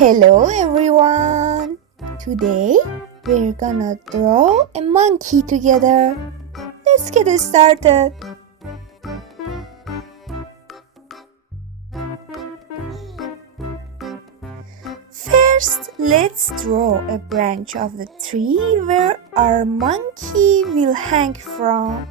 Hello everyone! Today we're gonna draw a monkey together. Let's get started. First, let's draw a branch of the tree where our monkey will hang from.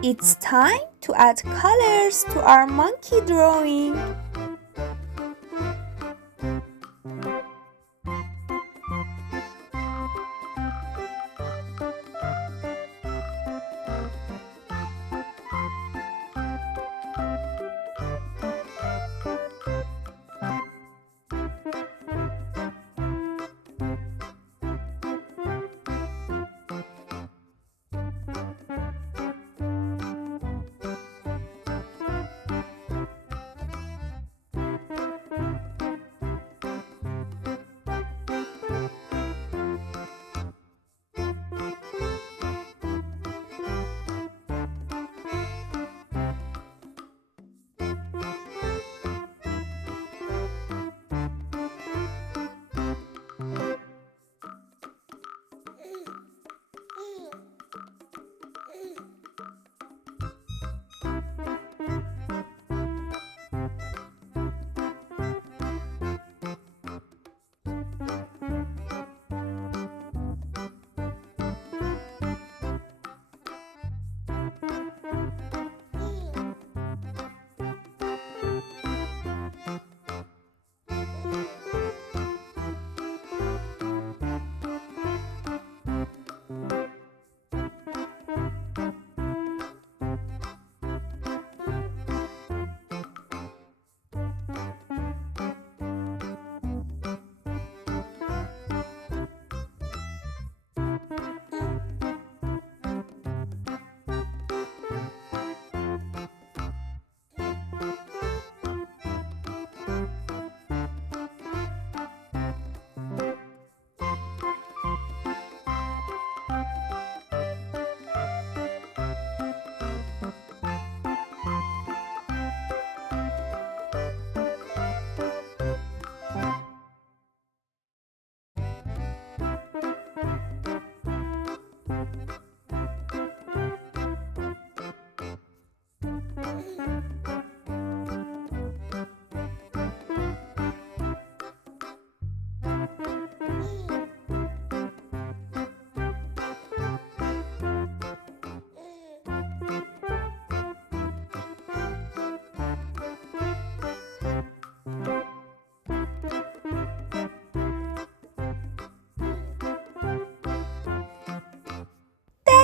It's time to add colors to our monkey drawing.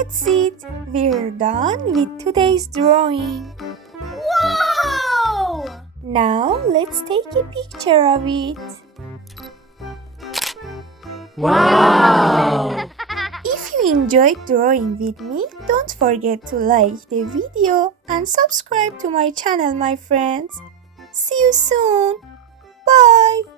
That's it. We're done with today's drawing. Wow! Now let's take a picture of it. Wow! If you enjoyed drawing with me, don't forget to like the video and subscribe to my channel, my friends. See you soon. Bye.